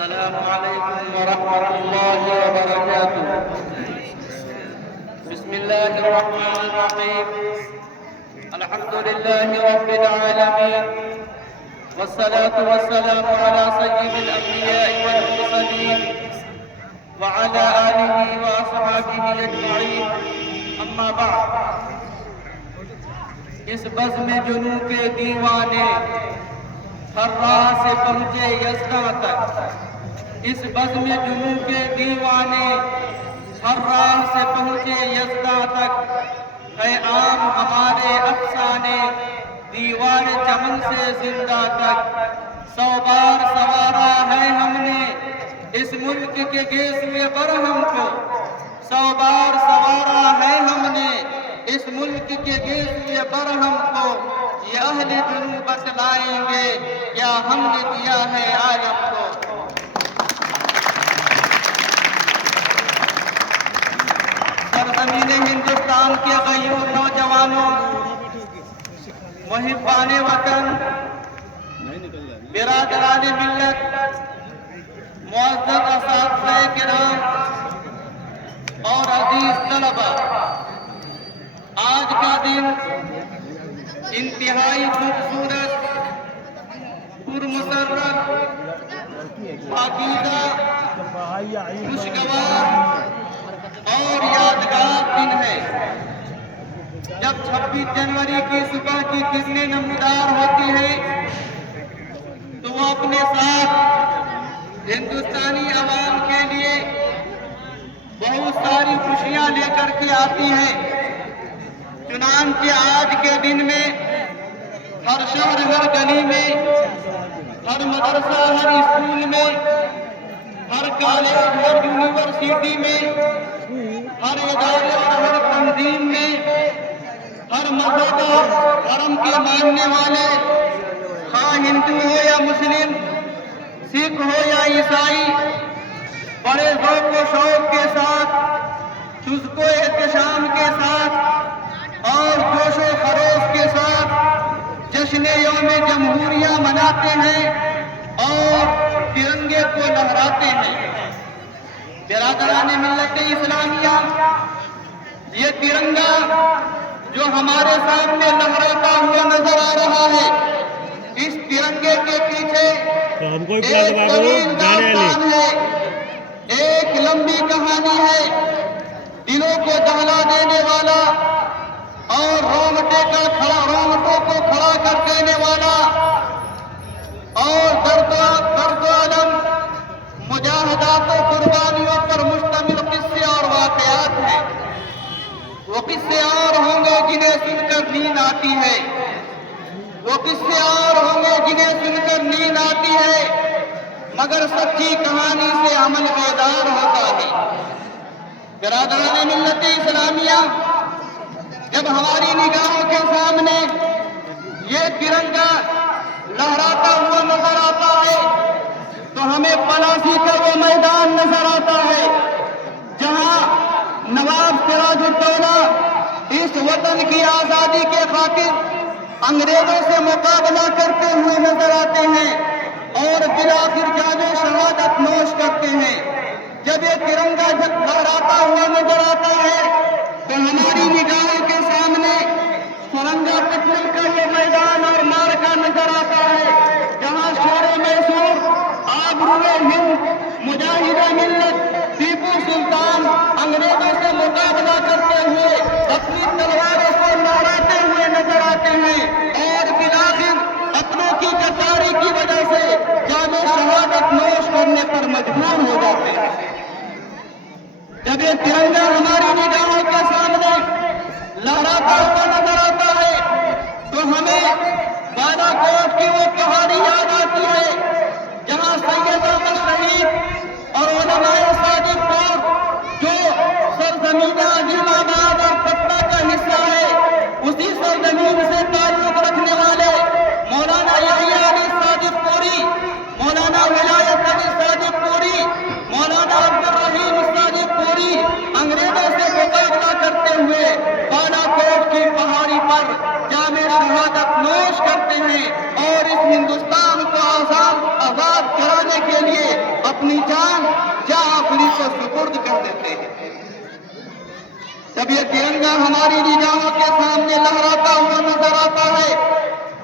السلام عليكم ورحمة الله وبركاته. بسم الله الرحمن الرحيم. الحمد لله رب العالمين، والصلاة والسلام على سيد الأنبياء والمرسلين وعلى آله وأصحابه أجمعين. أما بعد. اس بزم جنوں کے دیوانے ہر راہ سے پہنچے یزداں تک، اس بزم جنوں کے دیوانے ہر راہ سے پہنچے یزداں تک، ہے عام ہمارے افسانے دیوار چمن سے زندہ تک. 100 بار سوارا ہے ہم نے اس ملک کے گیسوئے برہم کو، 100 بار سوارا ہے ہم نے اس ملک کے گیسوئے برہم کو. یہ اہل جنوں بتلائیں گے کیا ہم نے دیا ہے عالم کو. سرزمین ہندوستان کے غیور نوجوانوں، محبان وطن، برادران ملت، معزز اساتذہ کرام اور عزیز طلبہ، آج کا دن انتہائی خوبصورت، پرمسرت، پاکیزہ، خوشگوار اور یادگار دن ہے. جب 26 جنوری کی صبح کی کرنیں نمودار ہوتی ہیں تو وہ اپنے ساتھ ہندوستانی عوام کے لیے بہت ساری خوشیاں لے کر کے آتی ہیں. چنانچہ آج کے دن میں ہر شہر، ہر گلی میں، ہر مدرسہ، ہر اسکول میں، ہر کالج، ہر یونیورسٹی میں، ہر ادارے اور ہر تنظیم میں، ہر مذہب اور دھرم کے ماننے والے، خواہ ہندو ہو یا مسلم، سکھ ہو یا عیسائی، بڑے ذوق و شوق کے ساتھ، چسک و احتشام کے ساتھ اور جوش و خروش کے ساتھ جشن یوم جمہوریہ مناتے ہیں اور ترنگے کو لہراتے ہیں. برادران ملت اسلامیہ، یہ ترنگا جو ہمارے سامنے لہراتا ہوا نظر آ رہا ہے، اس ترنگے کے پیچھے ایک طویل داستان ہے، ایک لمبی کہانی ہے. دلوں کو دہلا دینے والا اور رونگٹوں کو کھڑا کر دینے والا اور درد و الم، مجاہدات و قربانیوں پر مشتمل قصے اور واقعات ہیں. وہ قصے اور ہوں گے جنہیں سن کر نیند آتی ہے، وہ قصے اور ہوں گے جنہیں سن کر نیند آتی ہے، مگر سچی کہانی سے عمل بیدار ہوتا ہے. برادران ملت اسلامیہ، جب ہماری نگاہوں کے سامنے یہ ترنگا لہراتا ہوا نظر آتا ہے تو ہمیں پلاسی کا وہ میدان نظر آتا ہے جہاں نواب سراج الدولہ اس وطن کی آزادی کے خاطر انگریزوں سے مقابلہ کرتے ہوئے نظر آتے ہیں اور بالآخر جان شہادت نوش کرتے ہیں. جب یہ ترنگا لہراتا ہوا نظر آتا ہے تو ہماری نگاہوں کے سامنے سرنگا پٹن کا یہ میدان اور مارکا نظر آتا ہے جہاں شیر میسور، آبروئے ہند، مجاہد ملت ٹیپو سلطان انگریزوں سے مقابلہ کرتے ہوئے اپنی تلواروں کو لہراتے ہوئے نظر آتے ہیں اور بالآخر اپنوں کی غداری کی وجہ سے جان شہادت نوش کرنے پر مجبور ہو جاتے ہیں. جب یہ ترنگا ہماری نگاہوں کے سامنے لہراتا ہوا نظر آتا ہے تو ہمیں بالا کوٹ کی وہ پہاڑی یاد آتی ہے جہاں سید احمد شہید اور علماء صادق پور جو سرزمین عظیم آباد اور پٹنہ کا حصہ ہے، اسی سرزمین سے تعلق رکھنے والے مولانا یحییٰ علی صادق پوری، مولانا ولایت علی صادق پوری، مولانا عبدالرحیم صادق پوری انگریزوں سے مقابلہ کرتے ہوئے بالا کوٹ کی اپنی جان جاں آفری کو سپرد کر دیتے ہیں۔ جب یہ ترنگا ہماری نگاہوں کے سامنے لہراتا ہوا نظر آتا ہے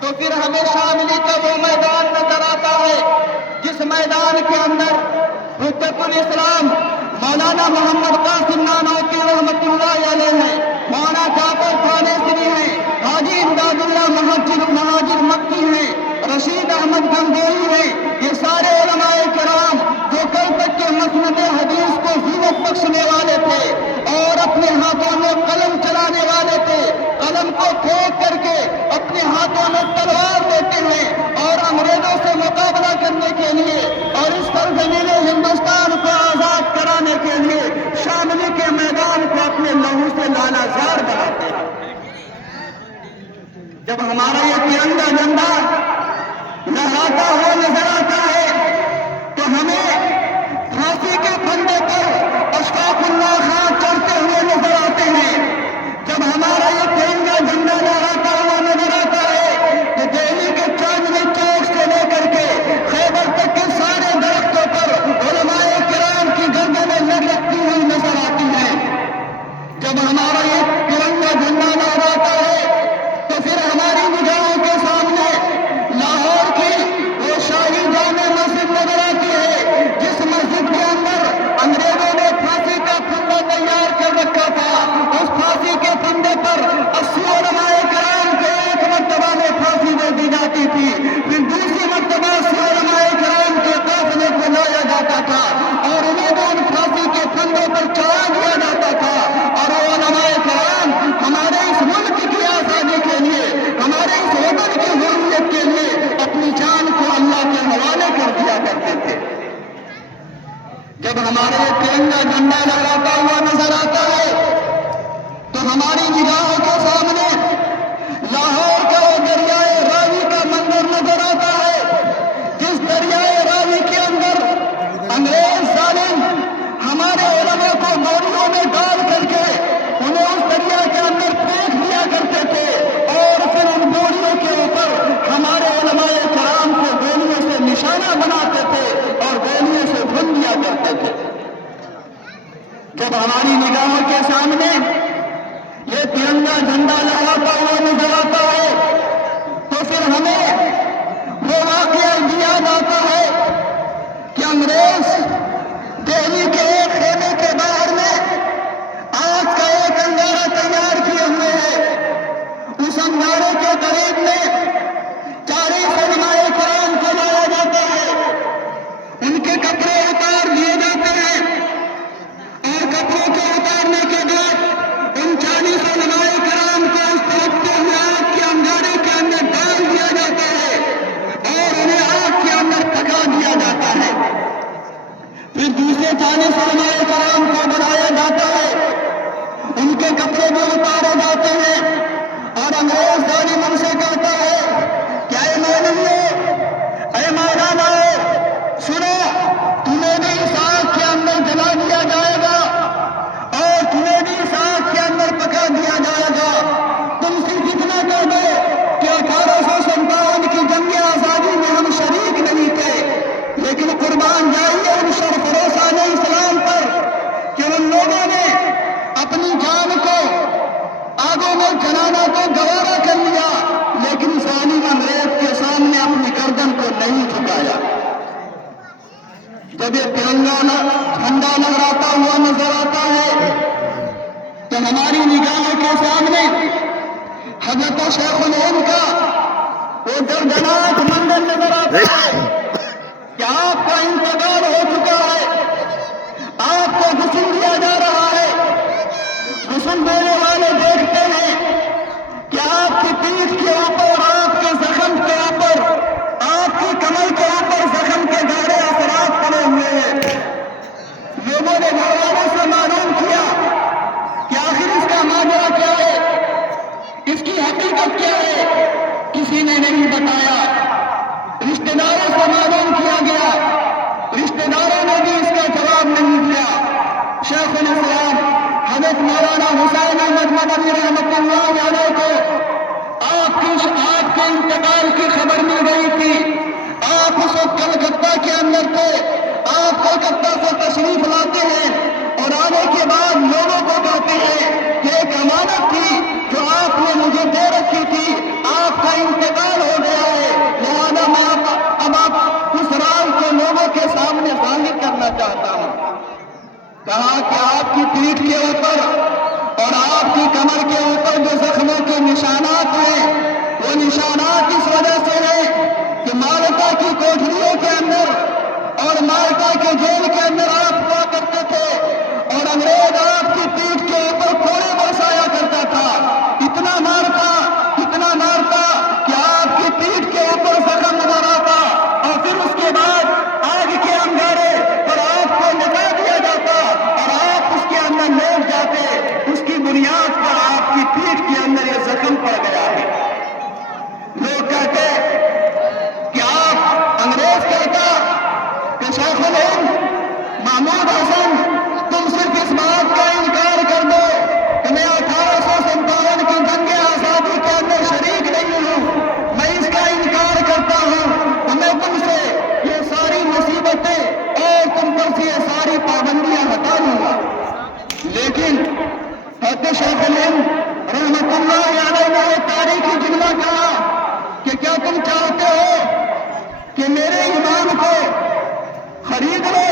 تو پھر ہمیں شاملی کا وہ میدان نظر آتا ہے جس میدان کے اندر حجت الاسلام مولانا محمد قاسم نانوتوی رحمۃ اللہ علیہ ہیں، مولانا جعفر تھانیسری ہیں، حاجی امداد اللہ مہاجر مکی ہیں، رشید احمد گنگوئی ہیں، یہ سارے علماء کرام جو کل تک کے مسند حدیث کو زینت بخشنے والے تھے اور اپنے ہاتھوں میں قلم چلانے والے تھے، قلم کو پھینک کر کے اپنے ہاتھوں میں تلوار لیتے ہیں اور انگریزوں سے مقابلہ کرنے کے لیے اور اس سرزمین ہندوستان کو آزاد کرانے کے لیے شاملی کے میدان کو اپنے لہو سے لالا زار بناتے ہیں۔ جب ہمارا یہ ترنگا جھنڈا لہراتا ہوا نظر آتا ہے تو ہمیں پھانسی کے پھندے پر اشفاق اللہ خان چڑھتے ہوئے نظر آتے ہیں۔ جب ہمارا یہ ترنگا جھنڈا لہراتا ہوا نظر آتا ہے تو دہلی کے چاندنی چوک سے لے کر کے خیبر تک کے سارے درختوں پر علماء کرام کی گردنیں لٹکتی ہوئی نظر آتی ہیں۔ جب ہمارا یہ ترنگا جھنڈا لہراتا ہے تو پھر ہماری نگاہوں کے سامنے لاہور کی وہ شاہی جامع مسجد نظر آتی ہے جس مسجد کے اندر انگریزوں نے پھانسی کا پھندا تیار کر رکھا تھا۔ اس پھانسی کے پھندے پر 80 علماء کرام کو ایک مرتبہ میں پھانسی دے دی جاتی تھی، پھر دوسری مرتبہ 80 علماء کرام کے قافلے کو لایا جاتا تھا اور انہیں بھی ان پھانسی کے پھندوں پر چڑھا دیا جاتا تھا اور وہ علماء کرام ہمارے اس ملک کی آزادی کے لیے، ہمارے اس وطن کی حریت کے لیے اپنی جان کو اللہ کے حوالے کر دیا کرتے تھے۔ جب ہمارے یہ ترنگا جھنڈا لہراتا ہوا نظر آتا ہے تو ہماری نگاہوں کے سامنے لاہور کا وہ دریائے راوی کا منظر نظر آتا ہے جس دریائے راوی کے اندر انگریز ظالم ہمارے علماء کو گولیوں میں ڈال کر کے انہیں اس دریا کے اندر پھینک دیا کرتے تھے اور پھر ان گولیوں کے اوپر ہمارے علماء کرام کو گولیوں سے نشانہ بناتے تھے اور گولیوں سے بھن دیا کرتے تھے۔ جب ہماری نگاہوں کے سامنے یہ ترنگا جھنڈا لہراتا ہوا نظر آتا ہے تو پھر ہمیں وہ واقعہ یاد آتا ہے کہ انگریز دہلی کے ایک خیمے کے باہر میں آگ کا ایک انگارہ تیار کیے ہوئے ہے۔ اس انگارے کے قریب میں 40 علماء کرام کو لایا جاتا ہے، ان کے کپڑے اتار دیے جاتے ہیں اور کپڑوں کو اتارنے کے بعد ان 40 علماء کرام کو اس تڑپتے ہوئے آگ کے انگارے کے اندر ڈال دیا جاتا ہے اور انہیں آگ کے اندر پکا دیا جاتا ہے۔ پھر دوسرے 40 علماء کرام کو بلایا جاتا ہے، ان کے کپڑے بھی اتارے جاتے ہیں اور انگریز ظالم ان سے کہتا ہے کہ اے مولویو، اے مولانا، سنو، تمہیں بھی اس آگ کے اندر جلا دیا جائے گا اور تمہیں بھی اس آگ کے اندر پکا دیا جائے گا۔ تم صرف اتنا کہہ دو کہ 1857 کی جنگ آزادی میں ہم شریک نہیں تھے، لیکن قربان جائیے ان سرفروشان اسلام پر کہ ان لوگوں نے اپنی جان کو آگوں میں جلانا تو گوارا کر لیا لیکن ظالم انگریز کے سامنے اپنی گردن کو نہیں جھکایا۔ جب یہ ترنگا جھنڈا لہراتا ہوا نظر آتا ہے تو ہماری نگاہوں کے سامنے حضرت شیخ الہند کا وہ دردناک منظر نظر آتا ہے کہ آپ کا انتقال ہو چکا ہے، آپ کو غسل دیا جا رہا ہے۔ غسل دینے والے دیکھتے ہیں کہ آپ کی پیٹھ کے اوپر، آپ کے زخم کے اوپر، آپ کی کمر کے اوپر زخم کے گہرے اثرات پڑے ہوئے ہیں۔ لوگوں نے گھر والوں سے معلوم کیا کہ آخر اس کا ماجرا کیا ہے، اس کی حقیقت کیا ہے، کسی نے نہیں بتایا۔ رشتہ داروں سے معلوم کیا گیا، رشتہ داروں نے بھی اس کا جواب نہیں دیا۔ شیخ الاسلام حضرت مولانا حسین احمد مدنی رحمۃ اللہ علیہ کو آپ کے انتقال کی خبر مل گئی تھی۔ آپ اس وقت کلکتہ کے اندر تھے، آپ کو کلکتہ سے تشریف لاتے ہیں اور آنے کے بعد لوگوں کو کہتے ہیں کہ ایک امانت تھی جو آپ نے مجھے دے رکھی تھی، آپ کا انتقال ہو گیا ہے، لہذا میں اب آپ اس راز کو لوگوں کے سامنے ظاہر کرنا چاہتا ہوں۔ کہا کہ آپ کی پیٹھ کے اوپر اور آپ کی کمر کے اوپر جو زخموں کے نشانات ہیں، وہ نشانات اس وجہ سے ہیں کہ مالٹا کی کوٹھریوں کے اندر اور مالٹا کے جیل کے اندر آپ ہوا کرتے تھے اور انگریز آپ کی پیٹھ کے اوپر کوڑے برسایا کرتا تھا، اتنا مارتا کہ آپ کی پیٹھ کے اوپر زخم نظر آتا اور پھر اس کے بعد آگ کے انگارے پر آپ کو لٹا دیا جاتا اور آپ اس کے اندر لیٹ جاتے۔ اس کی بنیاد پر آپ کی پیٹھ کے اندر یہ زخم پڑ گیا ہے۔ لوگ کہتے کہ آپ، انگریز کہتا کہ شیخ الہند محمود حسن، تم صرف اس بات کا انکار کر دو کہ میں 1857 کی جنگ آزادی کے اندر شریک نہیں ہوں، میں اس کا انکار کرتا ہوں تو میں تم سے یہ ساری مصیبتیں اور تم پر سے یہ ساری پابندیاں ہٹا لوں گا۔ لیکن حضرت شیخ الہند رحمت اللہ علیہ نے یہ تاریخی جملہ کہا کہ کیا تم چاہتے ہو کہ میرے ایمان کو خرید لو؟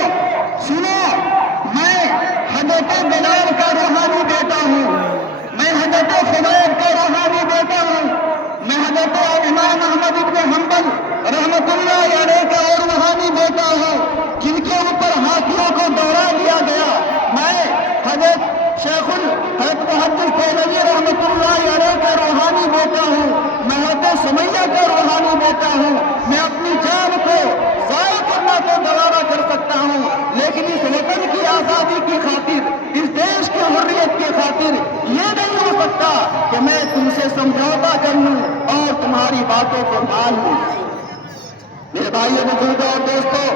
سنو، میں حضرت بلال کا روحانی بیٹا ہوں، میں حضرت خبیب کا روحانی بیٹا ہوں، میں حضرت امام احمد ابن حنبل رحمت اللہ علیہ کا اور روحانی بیٹا ہوں جن کے اوپر ہاتھیوں کو دوڑا دیا گیا، میں حضرت حضرت محدث دہلوی رحمت اللہ علیہ کا روحانی بیٹا ہوں، میں حضرت سمیہ کا روحانی بیٹا ہوں، میں اپنی جان کو ضائع کرنا تو گوارا کر سکتا ہوں لیکن اس وطن کی آزادی کی خاطر، اس دیش کی حریت کی خاطر یہ نہیں ہو سکتا کہ میں تم سے سمجھوتا کر لوں اور تمہاری باتوں کو مان لوں۔ میرے بھائیو، بزرگوں اور دوستوں،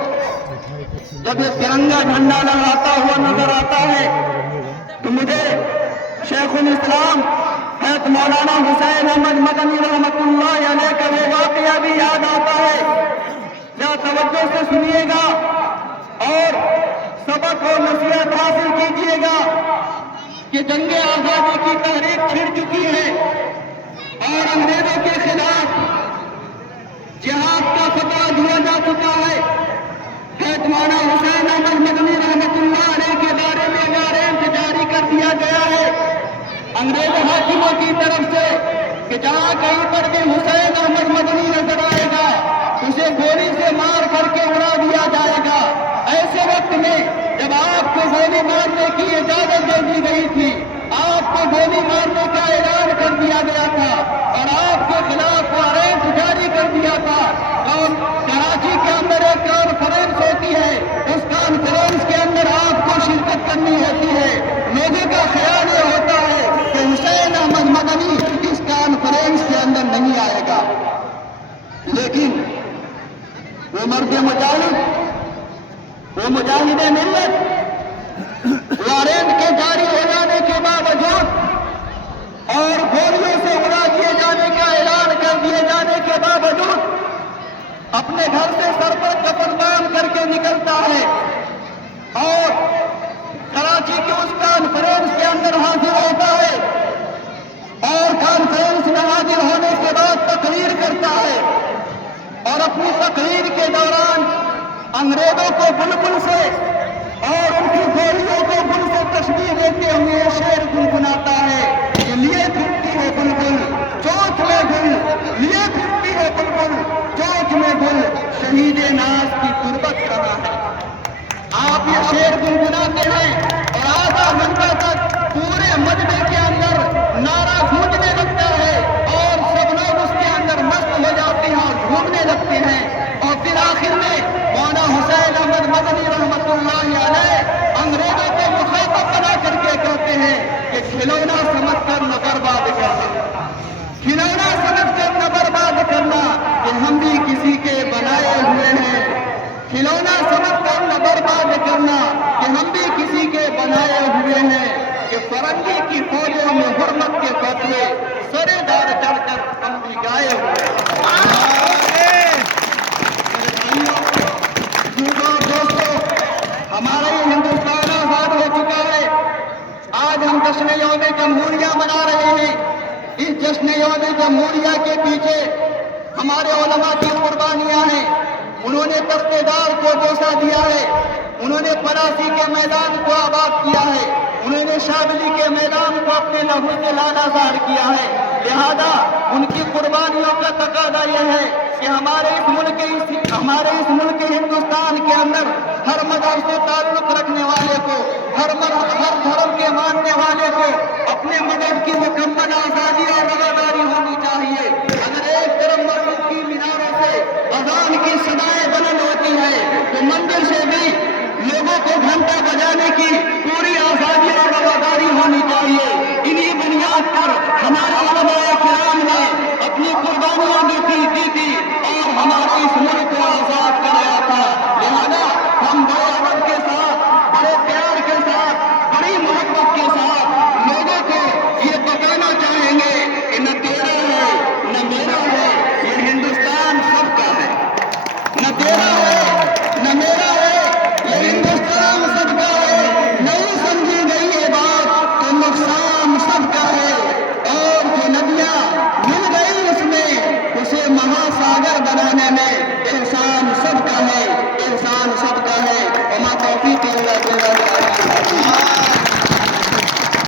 جب یہ ترنگا جھنڈا لہراتا ہوا نظر آتا ہے تو مجھے شیخ الاسلام حضرت مولانا حسین احمد مدنی رحمت اللہ علیہ کا وہ واقعہ بھی یاد آتا ہے۔ ذرا توجہ سے سنیے گا اور سبق اور نصیحت حاصل کیجیے گا کہ جنگ آزادی کی تحریک چھڑ چکی ہے اور انگریزوں کے خلاف جہاد کا فتویٰ دیا جا چکا ہے۔ حضرت مولانا حسین احمد مدنی رحمت اللہ علیہ کے بارے میں وارنٹ جاری کر دیا گیا ہے انگریز حاکموں کی طرف سے کہ جہاں کہیں پر بھی حسین احمد مدنی نظر آئے گا اسے گولی سے مار کر کے اڑا دیا جائے گا۔ ایسے وقت میں جب آپ کو گولی مارنے کی اجازت دے دی گئی تھی، آپ کو گولی مارنے کا اعلان کر دیا گیا تھا اور آپ کے خلاف وارنٹ جاری کر دیا تھا اور کراچی کے اندر ایک کانفرنس ہوتی ہے، اس کانفرنس کے اندر آپ کو شرکت کرنی ہوتی ہے۔ لوگوں کا خیال یہ ہوتا ہے کہ حسین احمد مدنی اس کانفرنس کے اندر نہیں آئے گا، لیکن وہ مرد مجاہد، وہ مجاہد ملت وارنٹ کے جاری ہو جانے کے باوجود اور گولیوں سے اڑا دیے جانے کا اعلان کر دیے جانے کے باوجود اپنے گھر سے سر پر کفن باندھ کر کے نکلتا ہے اور کراچی کے اس کانفرنس کے اندر حاضر ہوتا ہے اور کانفرنس میں حاضر ہونے کے بعد تقریر کرتا ہے اور اپنی تقریر کے دوران انگریزوں کو بلبل سے اور ان کی گولیوں کو گل سے تشبیہ دیتے ہوئے شعر گنگناتا ہے کہ لیے پھرتی ہے بلبل چوچ میں گل، لیے پھرتی ہے بلبل چوچ میں گل، شہید ناز کی تربت کرنا ہے۔ آپ یہ شعر گنگناتے ہیں اور آدھا گھنٹہ تک پورے مجمع کے اندر نعرہ گونجنے لگتا ہے اور سب لوگ اس کے اندر مست ہو جاتے ہیں اور جھومنے لگتے ہیں اور پھر آخر میں مولانا حسین احمد مدنی رحمت اللہ علیہ انگریزوں کو مخاطب بنا کر کے کہتے ہیں کہ کھلونا سمجھ کر نہ برباد کرنا، کھلونا سمجھ کر نہ برباد کرنا کہ ہم بھی کسی کے بنائے ہوئے ہیں، کھلونا سمجھ کر نہ برباد کرنا کہ ہم بھی کسی کے بنائے ہوئے ہیں، کہ فرنگی کی فوجوں میں حرمت کے فتوے سرے دار چڑھ کر ہم بھی گائے ہوئے ہیں۔ دوستوں، جمہوریہ منا رہے ہیں. اس جشن یوم جمہوریہ کے پیچھے ہمارے علماء کی قربانیاں ہیں. انہوں نے تختے دار کو بوسہ دیا ہے, انہوں نے پلاسی کے میدان کو آباد کیا ہے, انہوں نے شابلی کے میدان کو اپنے لہو سے لالازار کیا ہے. لہذا ان کی قربانیوں کا تقاضا یہ ہے کہ ہمارے اس ملک ہندوستان کے اندر ہر مذہب سے تعلق رکھنے والے کو, ہر دھرم کے ماننے والے کو اپنے مذہب کی مکمل آزادی اور رواداری ہونی چاہیے. اگر ایک طرف مسجد کی میناروں سے اذان کی صدائیں بلند ہوتی ہے تو مندر سے بھی لوگوں کو گھنٹہ بجانے کی پوری آزادی اور رواداری ہونی چاہیے. انہی بنیاد پر ہمارے علماء کرام نے اپنی قربانیاں دی تھی اور ہمارے اس ملک کو آزاد کرایا تھا. لہذا ہم بڑے ادب کے ساتھ, بڑے پیار کے ساتھ, بڑی محبت کے ساتھ لوگوں کو یہ بتانا چاہیں گے کہ نہ تیرا ہے نہ میرا ہے, یہ ہندوستان سب کا ہے. نہ تیرا ہے نہ میرا ہے, یہ ہندوستان سب کا ہے. نہیں سمجھی گئی یہ بات تو نقصان سب کا ہے. اور جو ندیاں مل گئی اس میں اسے مہاساگر بنانے میں